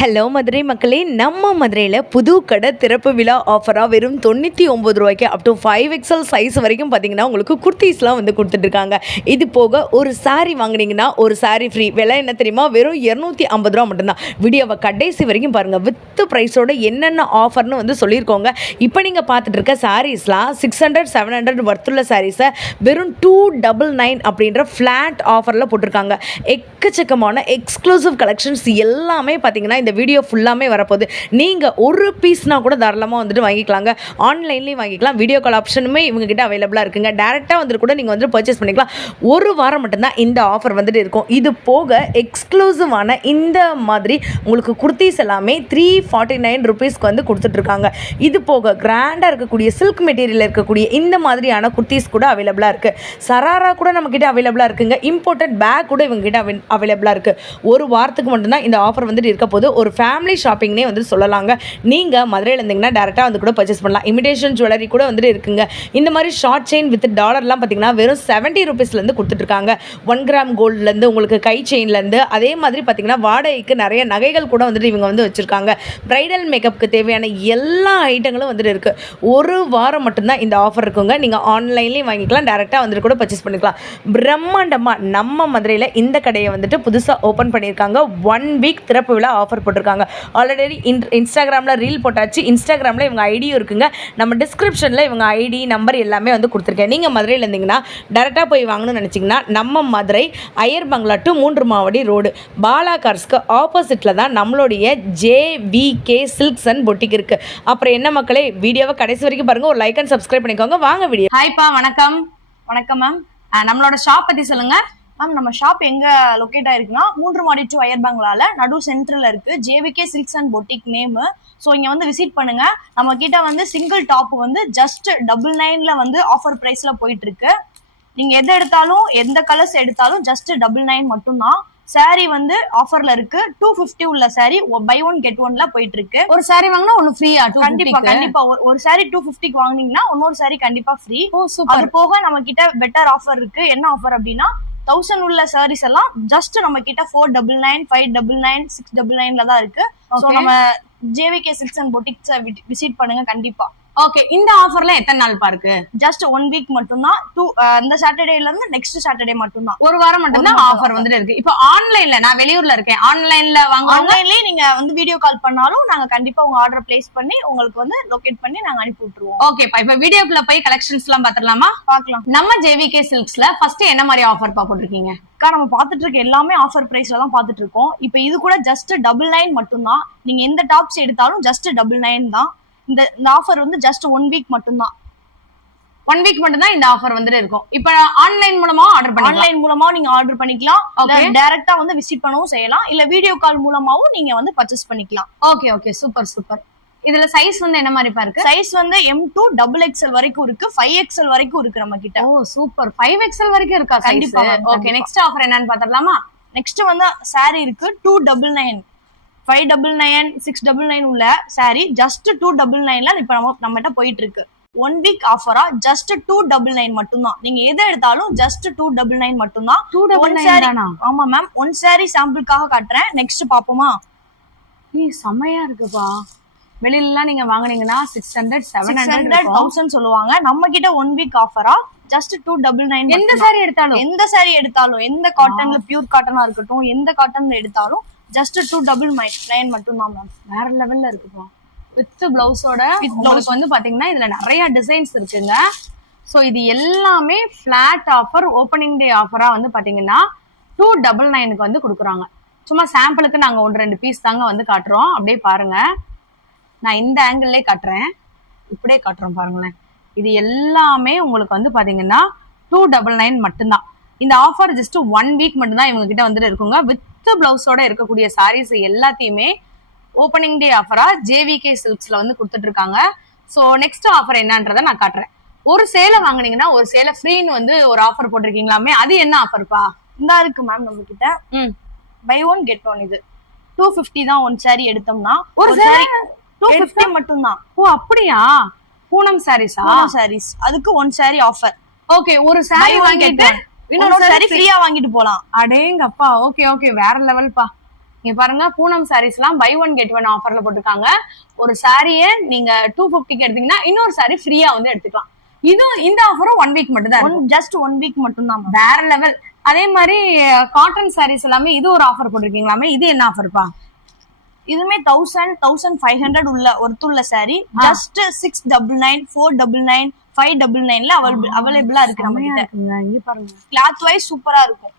Hello Madurai மக்களே, நம்ம மதுரையில் புது கடை திறப்பு விழா ஆஃபராக வெறும் 99 ரூபாய்க்கு அப் டு 5XL சைஸ் வரைக்கும் பார்த்தீங்கன்னா உங்களுக்கு குர்த்திஸ்லாம் வந்து கொடுத்துட்ருக்காங்க. இது போக ஒரு சாரீ வாங்கினீங்கன்னா ஒரு சாரீ ஃப்ரீ. விலை என்ன தெரியுமா? வெறும் 250 ரூபா மட்டும்தான். வீடியோவை கடைசி வரைக்கும் பாருங்கள். வித் ப்ரைஸோட என்னென்ன ஆஃபர்னு வந்து சொல்லியிருக்கோங்க. இப்போ நீங்கள் பார்த்துட்டு இருக்க சாரீஸ்லாம் 600-700 வர்த்துள்ள சாரீஸை வெறும் 299 அப்படின்ற ஃப்ளாட் ஆஃபரில் போட்டிருக்காங்க. எக்கச்சக்கமான எக்ஸ்க்ளூசிவ் கலெக்ஷன்ஸ் எல்லாமே பார்த்தீங்கன்னா இந்த வீடியோ ஃபுல்லாமே வரப்போகுது. நீங்கள் ஒரு பீஸ்னால் கூட தாராளமாக வந்துட்டு வாங்கிக்கலாங்க. ஆன்லைன்லேயும் வாங்கிக்கலாம். வீடியோ கால் ஆப்ஷனுமே இவங்ககிட்ட அவைலபிளாக இருக்குங்க. டேரெக்டாக வந்துட்டு கூட நீங்கள் வந்து பர்ச்சேஸ் பண்ணிக்கலாம். ஒரு வாரம் மட்டும்தான் இந்த ஆஃபர் வந்துட்டு இருக்கும். இது போக எக்ஸ்க்ளூசிவான இந்த மாதிரி உங்களுக்கு குர்த்திஸ் எல்லாமே 349 ருபீஸ்க்கு வந்து கொடுத்துட்ருக்காங்க. இது போக கிராண்டாக இருக்கக்கூடிய சில்க் மெட்டீரியல் இருக்கக்கூடிய இந்த மாதிரியான குர்த்திஸ் கூட அவைலபிளாக இருக்குது. சராரா கூட நம்மக்கிட்ட அவைலபிளாக இருக்குங்க. இம்போர்ட்டட் பேக் கூட இவங்ககிட்ட அவைலபிளாக இருக்குது. ஒரு வாரத்துக்கு மட்டும்தான் இந்த ஆஃபர் வந்துட்டு இருக்க போது. ஒரு ஃபேமிலி ஷாப்பிங்னே வந்து சொல்லலாங்க. நீங்கள் மதுரையில் இருந்தீங்கன்னா டேரெக்டாக வந்து கூட பர்ச்சேஸ் பண்ணலாம். இமிடேஷன் ஜுவல்லரி கூட வந்துட்டு இருக்குங்க. இந்த மாதிரி ஷார்ட் செயின் வித் டாலர்லாம் பார்த்தீங்கன்னா வெறும் 70 ருபீஸ்லேருந்து கொடுத்துட்ருக்காங்க. 1 கிராம் கோல்ட்லேருந்து உங்களுக்கு கை செயின்லேருந்து அதே மாதிரி பார்த்தீங்கன்னா வாடகைக்கு நிறைய நகைகள் கூட வந்துட்டு இவங்க வந்து வச்சுருக்காங்க. ப்ரைடல் மேக்கப்புக்கு தேவையான எல்லா ஐட்டங்களும் வந்துட்டு இருக்குது. ஒரு வாரம் மட்டும்தான் இந்த ஆஃபர் இருக்குங்க. நீங்கள் ஆன்லைன்லேயும் வாங்கிக்கலாம், டேரெக்டாக வந்துட்டு கூட பர்ச்சேஸ் பண்ணிக்கலாம். பிரம்மாண்டமாக நம்ம மதுரையில் இந்த கடையை வந்துட்டு புதுசாக ஓப்பன் பண்ணியிருக்காங்க. 1 வீக் திறப்பு விழா ஆஃபர் போட்டிருக்காங்க. ஆல்ரெடி இன்ஸ்டாகிராமில் ரீல் போட்டாச்சு. இன்ஸ்டாகிராமில் இவங்க ஐடியும் இருக்குங்க. நம்ம டிஸ்கிரிப்ஷனில் இவங்க ஐடி நம்பர் எல்லாமே வந்து கொடுத்துருக்கேன். நீங்கள் மதுரையில் இருந்தீங்கன்னா டேரெக்டாக போய் வாங்கணும்னு நினச்சிங்கன்னா நம்ம மதுரை ஐயர் பங்களா டு 3 மாவடி ரோடு பாலா கார்ஸ்க்கு ஆப்போசிட்டில் தான் நம்மளுடைய JVK சில்க்ஸ் அண்ட் பொட்டிக் இருக்குது. அப்புறம் என்ன மக்களே, வீடியோவை கடைசி வரைக்கும் பாருங்கள். ஒரு லைக் அண்ட் சப்ஸ்கிரைப் பண்ணிக்கோங்க. வாங்க வீடியோ. ஹாய்ப்பா, வணக்கம். வணக்கம் மேம். நம்மளோட ஷாப் பற்றி சொல்லுங்கள் மேம். நம்ம ஷாப் எங்க லொக்கேட் ஆயிருக்குன்னா 3 மாடி டு ஐயர் பங்களால நடு சென்டர்ல இருக்கு. JVK silks and boutique name. So இங்க வந்து விசிட் பண்ணுங்க. நம்ம கிட்ட வந்து சிங்கிள் டாப் வந்து ஜஸ்ட் 99ல வந்து ஆஃபர் பிரைஸ்ல போயிட்டு இருக்கு. நீங்க எது எடுத்தாலும் எந்த கலர்ஸ் எடுத்தாலும் ஜஸ்ட் 99 மட்டும்தான். சாரி வந்து ஆஃபர்ல இருக்கு. 250 உள்ள சாரி பை 1 கெட் 1ல போயிட்டு இருக்கு. ஒரு சாரி வாங்கினா ஒன்னு ஃப்ரீயா? கண்டிப்பா ஒரு சாரி 250க்கு வாங்குனீங்கன்னா இன்னொரு சாரி கண்டிப்பா ஃப்ரீ. அது போக நம்ம கிட்ட பெட்டர் ஆஃபர் இருக்கு. என்ன ஆஃபர் அப்படின்னா 1000 உள்ள சாரீஸ் எல்லாம் ஜஸ்ட் நம்ம கிட்ட 499, 599, 699ல தான் இருக்கு. சோ நம்ம JVK silks and boutiques visit பண்ணுங்க கண்டிப்பா. ஓகே, இந்த ஆஃபர்ல எத்தனை நாள் பாருக்கு? ஜஸ்ட் 1 வீக் மட்டும்தான். இந்த சாட்டர்டேல இருந்து நெக்ஸ்ட் சாட்டர்டே மட்டும்தான். ஒரு வாரம் மட்டும்தான் ஆஃபர் வந்துட்டு இருக்கு. இப்போ ஆன்லைன்ல நான் வெளியூர்ல இருக்கேன், ஆன்லைன்ல ஆன்லைன்லயே நீங்க வந்து வீடியோ கால் பண்ணாலும் நாங்க கண்டிப்பா உங்க ஆர்டர் பிளேஸ் பண்ணி உங்களுக்கு வந்து லொகேட் பண்ணி நாங்க அனுப்பி விட்டுருவோம். ஓகேப்பா, இப்போ வீடியோக்குள்ள போய் கலெக்ஷன்ஸ் எல்லாம் பாத்துடலாமா? பாக்கலாம். நம்ம JVK சில்க்ஸ்ல ஃபர்ஸ்ட் என்ன மாதிரி ஆஃபர் போட்டிருக்கீங்க? நம்ம பாத்துட்டு இருக்க எல்லாமே ஆஃபர் பிரைஸ்ல தான் பாத்துட்டு இருக்கோம். இப்போ இது கூட ஜஸ்ட் 99 மட்டும்தான். நீங்க எந்த டாப்ஸ் எடுத்தாலும் ஜஸ்ட் 99 தான். இந்த ஆஃபர் வந்து ஜஸ்ட் 1 வீக் மட்டும்தான். 1 வீக் மட்டும்தான் இந்த ஆஃபர் வந்துட்டு இருக்கும். இப்போ ஆன்லைன் மூலமா ஆர்டர் பண்ணலாம். ஆன்லைன் மூலமா நீங்க ஆர்டர் பண்ணிக்கலாம். டைரக்டா வந்து விசிட் பண்ணவும் செய்யலாம். இல்ல வீடியோ கால் மூலமாவும் நீங்க வந்து பர்ச்சேஸ் பண்ணிக்கலாம். Okay, super super. இதுல சைஸ் வந்து என்ன மாதிரி இருக்கு? சைஸ் வந்து M2 XXL வரைக்கும் இருக்கு. 5XL வரைக்கும் இருக்கு நம்ம கிட்ட. ஓ சூப்பர், 5XL வரைக்கும் இருக்கா? கண்டிப்பா. ஓகே, நெக்ஸ்ட் ஆஃபர் என்னன்னு பாத்துடலாமா? நெக்ஸ்ட் வந்து சாரி இருக்கு. 299, 599, 699 உள்ள சாரி ஜஸ்ட் 299ல இப்ப நம்மகிட்ட போயிட்டு இருக்கு. 1 வீக் ஆஃபரா ஜஸ்ட் 299 மட்டும்தான். நீங்க எதை எடுத்தாலும் ஜஸ்ட் 299 மட்டும்தான். 299. ஆமா மேம். 1 சாரி சாம்பிளுக்காக காட்டுறேன். நெக்ஸ்ட் பாப்போமா? செமையா இருக்குப்பா. வெளியில நீங்க வாங்குனீங்கன்னா 600, 700, 1000 சொல்லுவாங்க. நம்ம கிட்ட 1 வீக் ஆஃபரா ஜஸ்ட் 299. எந்த சாரி எடுத்தாலும் எந்த காட்டன்ல பியூர் காட்டனா இருக்கட்டும், எந்த காட்டன்ல எடுத்தாலும் ஜஸ்ட் 299 மட்டும்தான் மேம். வேற லெவல்ல இருக்குப்பா. வித் பிளவுஸோட உங்களுக்கு வந்து பாத்தீங்கன்னா இதுல நிறைய டிசைன்ஸ் இருக்குங்க. ஸோ இது எல்லாமே ஃபிளாட் ஆஃபர், ஓப்பனிங் டே ஆஃபரா வந்து பாத்தீங்கன்னா 299க்கு வந்து கொடுக்குறாங்க. சும்மா சாம்பிளுக்கு நாங்க 1-2 பீஸ் தாங்க வந்து காட்டுறோம். அப்படியே பாருங்க, நான் இந்த ஆங்கிள்லே காட்டுறேன், இப்படியே காட்டுறோம் பாருங்களேன். இது எல்லாமே உங்களுக்கு வந்து பாத்தீங்கன்னா 299 மட்டும்தான். இந்த ஆஃபர் ஜஸ்ட் 1 வீக் மட்டும்தான் இவங்க கிட்ட வந்துட்டு இருக்குங்க. வித் பிளவுஸோட இருக்கக்கூடிய சாரீஸ் எல்லாத்தையுமே ஓப்பனிங் டே ஆஃபரா JVK சில்க்ஸ்ல வந்து கொடுத்துட்டு இருக்காங்க. ஸோ நெக்ஸ்ட் ஆஃபர் என்னன்றதை நான் காட்டுறேன். ஒரு சேலை வாங்குனீங்கன்னா ஒரு சேலை ஃப்ரீன்னு வந்து ஒரு ஆஃபர் போட்டிருக்கீங்களாமே, அது என்ன ஆஃபர்ப்பா? இந்த இருக்கு மேம் நம்ம கிட்ட. Buy 1 get 1. இது 250 தான். 1 சாரி எடுத்தோம்னா ஒரு சாரி 250 மட்டும்தான். ஓ அப்படியா? பூனம் சாரீஸா? சாரீஸ் அதுக்கு 1 சாரி ஆஃபர். ஓகே, ஒரு சாரி வாங்கிட்டு இன்னொரு சாரி ஃப்ரீயா வாங்கிட்டு போலாம். அடேங்கப்பா. ஓகே, வேற லெவல்ப்பா. இங்க பாருங்க பூனம் சாரீஸ்லாம் பை ஒன் கெட் ஒன் ஆஃபர்ல போட்டிருக்காங்க. ஒரு சாரியை நீங்க 250க்கு எடுத்தீங்கன்னா இன்னொரு சாரி ஃப்ரீயா வந்து எடுத்துக்கலாம். இந்த ஆஃபரும் 1 வீக் மட்டும் தான், ஜஸ்ட் 1 வீக் மட்டும் தான். வேற லெவல். அதே மாதிரி காட்டன் சாரீஸ் எல்லாமே இது ஒரு ஆஃபர் போட்டிருக்கீங்களாமே, இது என்ன ஆஃபர்ப்பா? இதுமே 1000-1500 உள்ள ஒருத்துள்ள சாரி ஜஸ்ட் 699, 499, 599ல அவைலபிளா இருக்கு நம்ம கிட்ட. இங்க பாருங்க கிளாத் வைஸ் சூப்பரா இருக்கும்,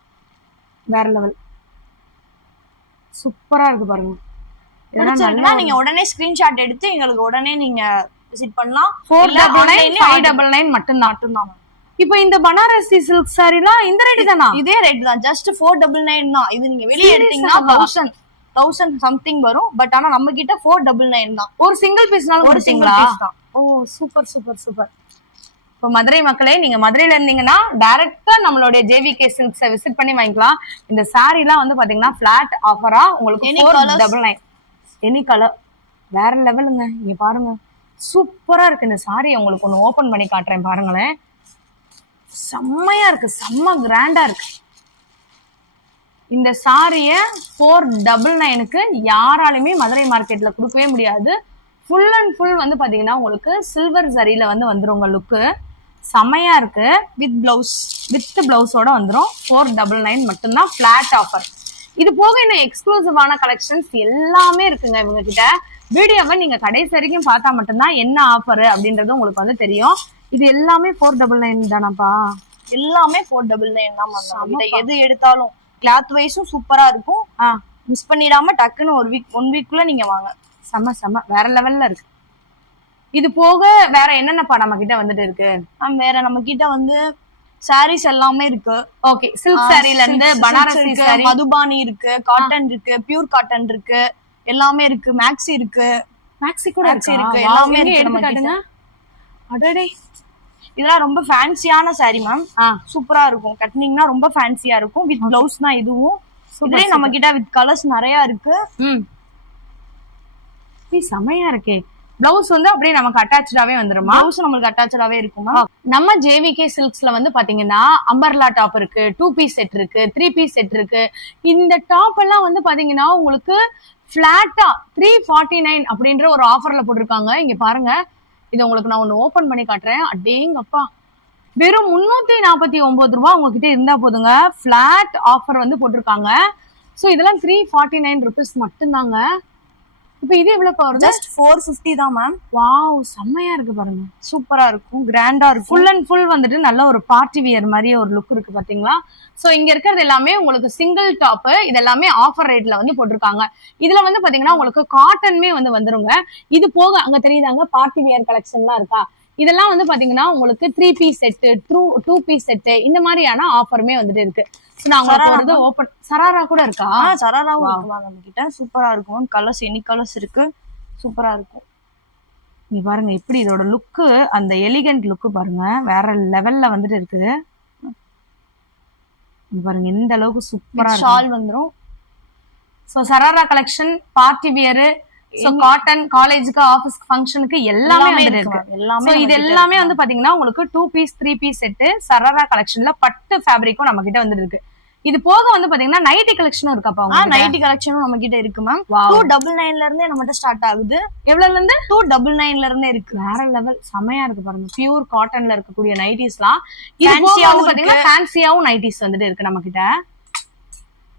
வேற லெவல், சூப்பரா இருக்கு பாருங்க. பிடிச்சிருக்குன்னா நீங்க உடனே ஸ்கிரீன்ஷாட் எடுத்து எங்களுக்கு உடனே நீங்க விசிட் பண்ணலாம். 499, 599 மட்டும்தான். இப்போ இந்த பனாரசி சில்க் சாரிலாம் இந்த ரேட் தானா? இதே ரேட் தான், ஜஸ்ட் 499 தான். இது நீங்க வெளியே எடுத்தீங்கன்னா 1000 சம்திங் வரும். பட் ஆனா நம்ம கிட்ட 499 தான். ஒரு சிங்கிள் பீஸ்னாலும் ஒரு சிங்கிள் பீஸ் தான். ஓ சூப்பர் சூப்பர் சூப்பர். இப்போ மதுரை மக்களே, நீங்க மதுரையில இருந்தீங்கன்னா டைரக்டா நம்மளுடைய JVK சில்க்ஸை விசிட் பண்ணி வாங்கிக்கலாம். இந்த சாரீலாம் வந்து பாத்தீங்கன்னா ஃபிளாட் ஆஃபரா உங்களுக்கு 499 எனி கலர், வேற லெவலுங்க. இங்க பாருங்க சூப்பரா இருக்கு இந்த சாரி. உங்களுக்கு ஒன்று ஓபன் பண்ணி காட்டுறேன் பாருங்களேன். செம்மையா இருக்கு, செம்ம கிராண்டா இருக்கு. இந்த சாரிய 499க்கு யாராலுமே மதுரை மார்க்கெட்ல கொடுக்கவே முடியாது. ஃபுல் அண்ட் ஃபுல் வந்து பாத்தீங்கன்னா உங்களுக்கு சில்வர் ஜரியில வந்து வந்துரும். லுக்கு செம்மையா இருக்கு. வித் பிளவுஸோட வந்துரும். 499 மட்டும்தான், ஃபிளாட் ஆஃபர். இது போக இன்னும் எக்ஸ்க்ளூசிவான கலெக்ஷன்ஸ் எல்லாமே இருக்குங்க இவங்க கிட்ட. வீடியோவை நீங்க கடைசி வரைக்கும் பார்த்தா மட்டும்தான் என்ன ஆஃபர் அப்படின்றது உங்களுக்கு வந்து தெரியும். இது எல்லாமே 499 தானப்பா? எல்லாமே 499 தான். எது எடுத்தாலும் கிளாத் வைஸும் சூப்பரா இருக்கும். மிஸ் பண்ணிடாம டக்குன்னு 1 வீக்குள்ள நீங்க வாங்க. செம்ம வேற லெவல்ல இருக்கு. இது போக வேற என்னென்னப்பா நம்ம கிட்ட வந்துட்டு இருக்கு? வேற நம்ம கிட்ட வந்து சாரீஸ் எல்லாமே இருக்கு. ஓகே, சில்க் சாரில இருந்து பனாரசி சாரி, மதுபானி இருக்கு, காட்டன் இருக்கு, பியூர் காட்டன் இருக்கு, எல்லாமே இருக்கு. மேக்ஸி இருக்கு, மேக்ஸி கூட இருக்கு. எல்லாமே எடுத்து காட்டுங்க. அடடே, இதெல்லாம் ரொம்ப ஃபேன்சியான சாரி மேம். சூப்பரா இருக்கும். கட்டினீங்கன்னா ரொம்ப ஃபேன்சியா இருக்கும். வித் பிளவுஸ் தான் இதுவும். இதுலயே நம்ம கிட்ட வித் கலர்ஸ் நிறைய இருக்கு. செமையா இருக்கே. பிளவுஸ் வந்து அப்படியே நமக்கு அட்டாச்சாவே வந்துருமா? பிளவுஸ் நம்மளுக்கு அட்டாச்சாவே இருக்குமா? நம்ம JVK சில்க்ஸ்ல வந்து பாத்தீங்கன்னா அம்பர்லா டாப் இருக்கு, 2 பீஸ் செட் இருக்கு, 3 பீஸ் செட் இருக்கு. இந்த டாப் எல்லாம் வந்து பாத்தீங்கன்னா உங்களுக்கு பிளாட்டா 349 அப்படின்ற ஒரு ஆஃபர்ல போட்டிருக்காங்க. இங்க பாருங்க, இது உங்களுக்கு நான் ஒண்ணு ஓபன் பண்ணி காட்டுறேன். அடேங்கப்பா, வெறும் 349 ரூபாய் உங்ககிட்ட இருந்தா போதுங்க. பிளாட் ஆஃபர் வந்து போட்டிருக்காங்க. சோ இதெல்லாம் 349 ருபீஸ் மட்டும்தாங்க. இப்ப இது எவ்வளவு வருது? ஜஸ்ட் 450 தான் மேம். வாவ், செம்மையா இருக்கு பாருங்க. சூப்பரா இருக்கும், கிராண்டா இருக்கும். ஃபுல் அண்ட் ஃபுல் வந்துட்டு நல்ல ஒரு பார்ட்டி வியர் மாதிரி ஒரு லுக் இருக்கு பாத்தீங்களா? சோ இங்க இருக்கிறது எல்லாமே உங்களுக்கு சிங்கிள் டாப். இது எல்லாமே ஆஃபர் ரேட்ல வந்து போட்டிருக்காங்க. இதுல வந்து பாத்தீங்கன்னா உங்களுக்கு காட்டன்மே வந்து வந்துருங்க. இது போக அங்க தெரியுதாங்க பார்ட்டி வியர் கலெக்ஷன்லாம் இருக்கா? இதெல்லாம் வந்து பாத்தீங்கன்னா உங்களுக்கு 3 பீஸ் செட், 2 பீஸ் செட், இந்த மாதிரியான ஆஃபருமே வந்துட்டு இருக்கு. ஓபன் சராரா கூட இருக்கா? சராராவும் இருக்குமா நம்ம கிட்ட? சூப்பரா இருக்கும். கலர்ஸ் எனி கலர்ஸ் இருக்கு, சூப்பரா இருக்கும். நீ பாருங்க எப்படி இதோட லுக்கு, அந்த எலிகன்ட் லுக்கு பாருங்க, வேற லெவல்ல வந்துட்டு இருக்கு. நீ பாருங்க எந்த அளவுக்கு சூப்பரா ஷால் வந்துரும். So sharara collection, party wear, cotton, காலேஜுக்கு, ஆபீஸ்க்கு, ஃபங்க்ஷனுக்கு எல்லாமே வந்து இருக்கு. சோ இது எல்லாமே வந்து பாத்தீங்கன்னா உங்களுக்கு 2 பீஸ் 3 பீஸ் செட் சராரா கலெக்ஷன்ல பட்டு ஃபேப்ரிக்கும் நம்ம கிட்ட வந்து இருக்கு. இது போக வந்து பாத்தீங்கன்னா நைட்டி கலெக்ஷனும் இருக்காப்பா? நைட்டி கலெக்ஷனும் நம்ம கிட்ட இருக்கு மேம். 299ல இருந்தே நம்மகிட்ட ஸ்டார்ட் ஆகுது. எவ்வளவுல இருந்து? 299ல இருந்தே இருக்கு. வேற லெவல், செமையா இருக்கு பாருங்க. பியூர் காட்டன்ல இருக்கக்கூடிய நைட்டிஸ்லாம். இது போக வந்து பாத்தீங்கன்னா ஃபேன்சியாவும் நைட்டிஸ் வந்துட்டு இருக்கு நம்ம கிட்ட.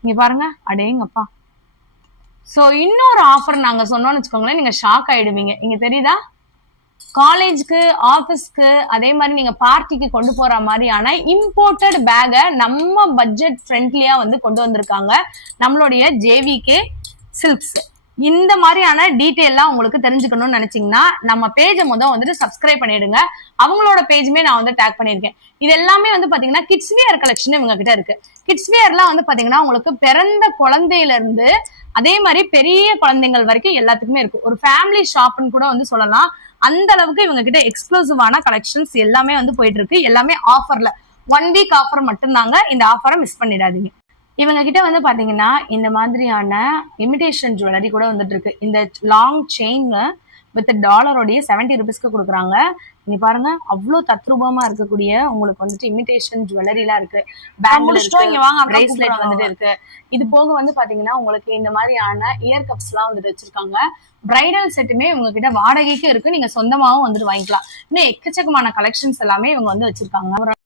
இங்க பாருங்க, அடேங்கப்பா. சோ இன்னொரு ஆஃபர் நாங்க சொன்னோம்னு வச்சுக்கோங்களேன், நீங்க ஷாக் ஆயிடுவீங்க. இங்க தெரியுதா? காலேஜ்க்கு, ஆபீஸ்க்கு, அதே மாதிரி நீங்க பார்ட்டிக்கு கொண்டு போற மாதிரியான இம்போர்ட்டட் பேக்கை நம்ம பட்ஜெட் ஃப்ரெண்ட்லியா வந்து கொண்டு வந்திருக்காங்க நம்மளுடைய JVK சில்க்ஸ். இந்த மாதிரியான டீட்டெயிலாம் உங்களுக்கு தெரிஞ்சுக்கணும்னு நினைச்சீங்கன்னா நம்ம பேஜை வந்துட்டு சப்ஸ்கிரைப் பண்ணிடுங்க. அவங்களோட பேஜுமே நான் வந்து டேக் பண்ணியிருக்கேன். இது எல்லாமே வந்து பாத்தீங்கன்னா கிட்ஸ் வியர் கலெக்ஷன் இவங்க கிட்ட இருக்கு. கிட்ஸ் வியர்லாம் வந்து பாத்தீங்கன்னா உங்களுக்கு பிறந்த குழந்தையில இருந்து அதே மாதிரி பெரிய குழந்தைகள் வரைக்கும் எல்லாத்துக்குமே இருக்கு. ஒரு ஃபேமிலி ஷாப்னு கூட வந்து சொல்லலாம். அந்த அளவுக்கு இவங்க கிட்ட எக்ஸ்க்ளூசிவான கலெக்ஷன்ஸ் எல்லாமே வந்து போயிட்டு இருக்கு. எல்லாமே ஆஃபர்ல 1 வீக் ஆஃபர் மட்டும்தாங்க. இந்த ஆஃபரை மிஸ் பண்ணிடாதீங்க. இவங்க கிட்ட வந்து பாத்தீங்கன்னா இந்த மாதிரியான இமிடேஷன் ஜுவல்லரி கூட வந்துட்டு இருக்கு. இந்த லாங் செயின் வித் டாலரோடைய 70 ருபீஸ்க்கு கொடுக்குறாங்க. நீ பாருங்க, அவ்வளோ தத்ரூபமா இருக்கக்கூடிய உங்களுக்கு வந்துட்டு இமிடேஷன் ஜுவல்லரிலாம் இருக்கு. பேங்கிள் முடிச்சிட்டோம், இங்க இருக்கு, வாங்க, அக்கா பிரேஸ்லெட் கூப்பிடுறாங்க வந்துட்டு இருக்கு. இது போக வந்து பாத்தீங்கன்னா உங்களுக்கு இந்த மாதிரியான இயர் கப்ஸ் எல்லாம் வந்துட்டு வச்சிருக்காங்க. பிரைடல் செட்டுமே இவங்க கிட்ட வாடகைக்கு இருக்கு, நீங்க சொந்தமாவும் வந்துட்டு வாங்கிக்கலாம். இன்னும் எக்கச்சக்கமான கலெக்ஷன்ஸ் எல்லாமே இவங்க வந்து வச்சிருக்காங்க.